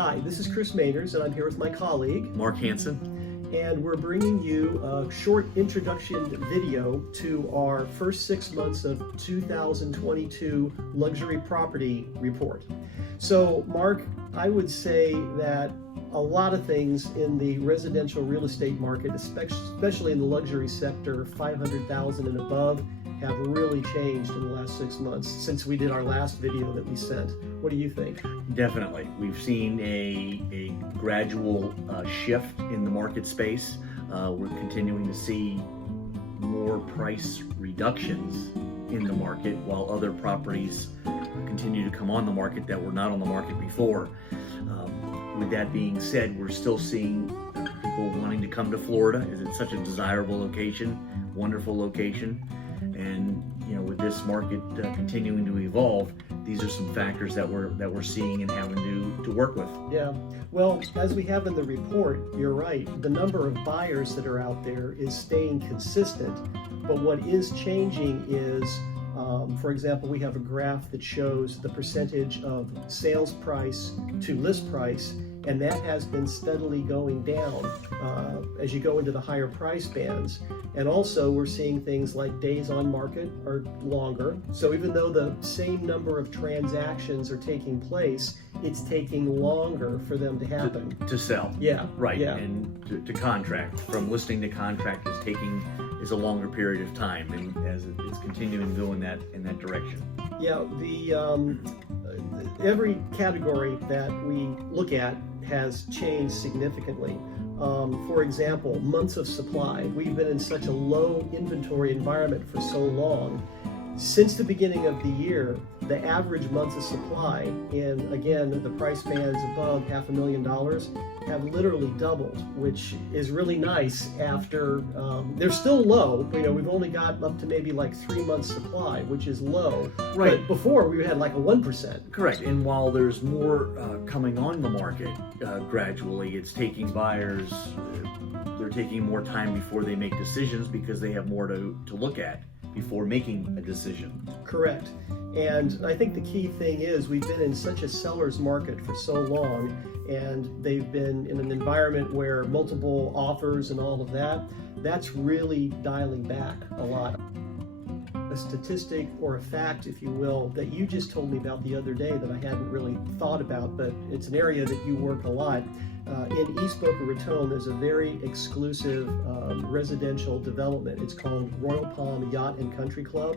Hi, this is Chris Mayners, and I'm here with my colleague, Mark Hansen. and we're bringing you a short introduction video to our first 6 months of 2022 luxury property report. So, Mark, I would say that a lot of things in the residential real estate market, especially in the luxury sector, 500,000 and above, have really changed in the last 6 months since we did our last video that we sent. What do you think? Definitely. We've seen a gradual shift in the market space. We're continuing to see more price reductions in the market while other properties continue to come on the market that were not on the market before. With that being said, we're still seeing people wanting to come to Florida. It's such a desirable location, wonderful location. And with this market continuing to evolve, these are some factors that we're seeing and having to work with. Yeah, well, as we have in the report, you're right. The number of buyers that are out there is staying consistent, but what is changing is, for example, we have a graph that shows the percentage of sales price to list price, and that has been steadily going down as you go into the higher price bands. And also we're seeing things like days on market are longer. So even though the same number of transactions are taking place, it's taking longer for them to happen. To sell. Yeah. Right. Yeah. And to contract. From listing to contract is a longer period of time, and as it's continuing to go in that direction. Yeah, every category that we look at has changed significantly. For example, months of supply. We've been in such a low inventory environment for so long. Since the beginning of the year, the average months of supply in, again, the price bands above $500,000 have literally doubled, which is really nice after, they're still low. We've only got up to maybe like 3 months supply, which is low. Right. But before we had like a 1%. Correct. And while there's more coming on the market gradually, it's taking buyers, they're taking more time before they make decisions because they have more to look at before making a decision. Correct. And I think the key thing is we've been in such a seller's market for so long, and they've been in an environment where multiple offers and all of that, that's really dialing back a lot. A statistic or a fact, if you will, that you just told me about the other day that I hadn't really thought about, but it's an area that you work a lot. In East Boca Raton, there's a very exclusive residential development. It's called Royal Palm Yacht and Country Club.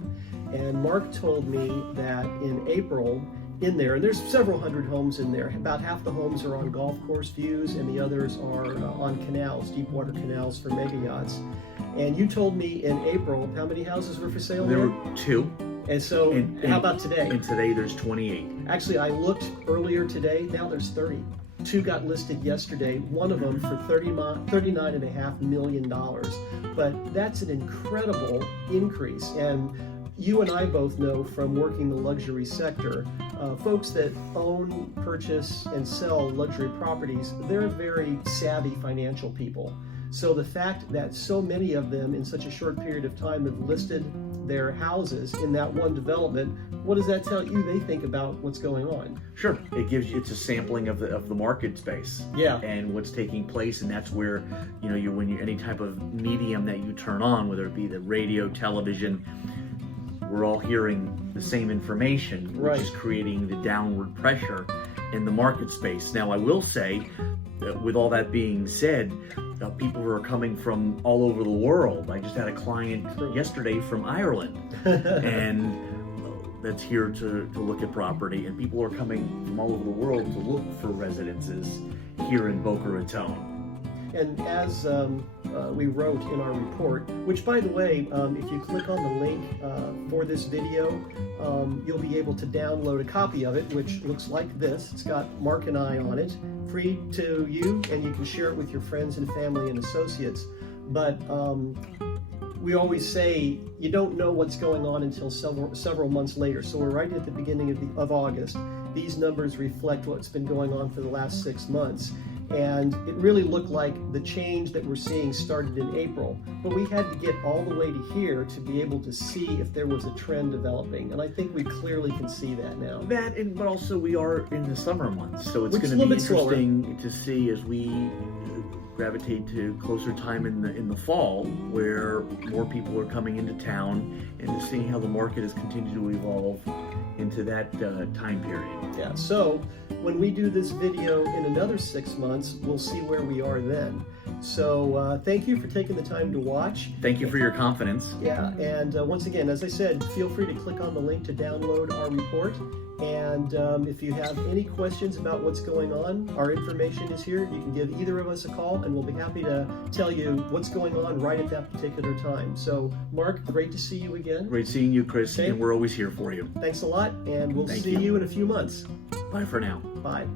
And Mark told me that in April, in there, and there's several hundred homes in there, about half the homes are on golf course views and the others are on canals, deep water canals for mega yachts. And you told me in April, how many houses were for sale There there? were 2. And so, how about today? And today there's 28. Actually, I looked earlier today, now there's 30. 2 got listed yesterday, one of them for $39.5 million. But that's an incredible increase. And you and I both know from working the luxury sector, folks that own, purchase, and sell luxury properties, they're very savvy financial people. So the fact that so many of them in such a short period of time have listed their houses in that one development, what does that tell you they think about what's going on? Sure, it's a sampling of the market space. Yeah. And what's taking place, and that's where when you any type of medium that you turn on, whether it be the radio, television, we're all hearing the same information, which Right. is creating the downward pressure in the market space. Now, I will say, with all that being said, people are coming from all over the world. I just had a client yesterday from Ireland, and that's here to look at property, and people are coming from all over the world to look for residences here in Boca Raton. And as we wrote in our report, which by the way, if you click on the link for this video, you'll be able to download a copy of it, which looks like this. It's got Mark and I on it, free to you, and you can share it with your friends and family and associates. But we always say you don't know what's going on until several months later. So we're right at the beginning of August. These numbers reflect what's been going on for the last 6 months. And it really looked like the change that we're seeing started in April, but we had to get all the way to here to be able to see if there was a trend developing, and I think we clearly can see that now. But also we are in the summer months, so it's Which is going a to be little bit interesting to see as we gravitate to closer time in the fall, where more people are coming into town, and to seeing how the market has continued to evolve into that time period. Yeah, so when we do this video in another 6 months, we'll see where we are then. So thank you for taking the time to watch. Thank you for your confidence. Yeah, and once again, as I said, feel free to click on the link to download our report. And if you have any questions about what's going on, our information is here. You can give either of us a call, and we'll be happy to tell you what's going on right at that particular time. So, Mark, great to see you again. Great seeing you, Chris, Okay. and we're always here for you. Thanks a lot, and we'll Thank see you. you in a few months. Bye for now. Bye.